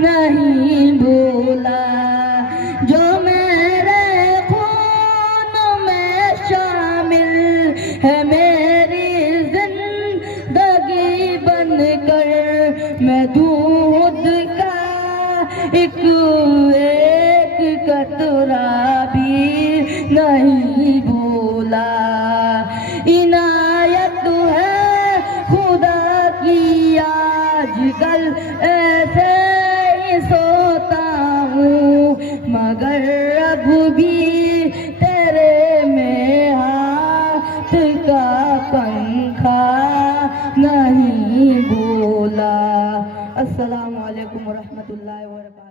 नहीं भूला जो मेरे खून में शामिल है, मेरी जिंदगी बनकर मैं दूध का एक कतरा भी नहीं भूला। इनायत है खुदा की आजकल ऐसे सोता हूँ, मगर अब भी तेरे में हाथ का पंखा नहीं बोला। अस्सलामु अलैकुम व रहमतुल्लाहि व बरकातहू।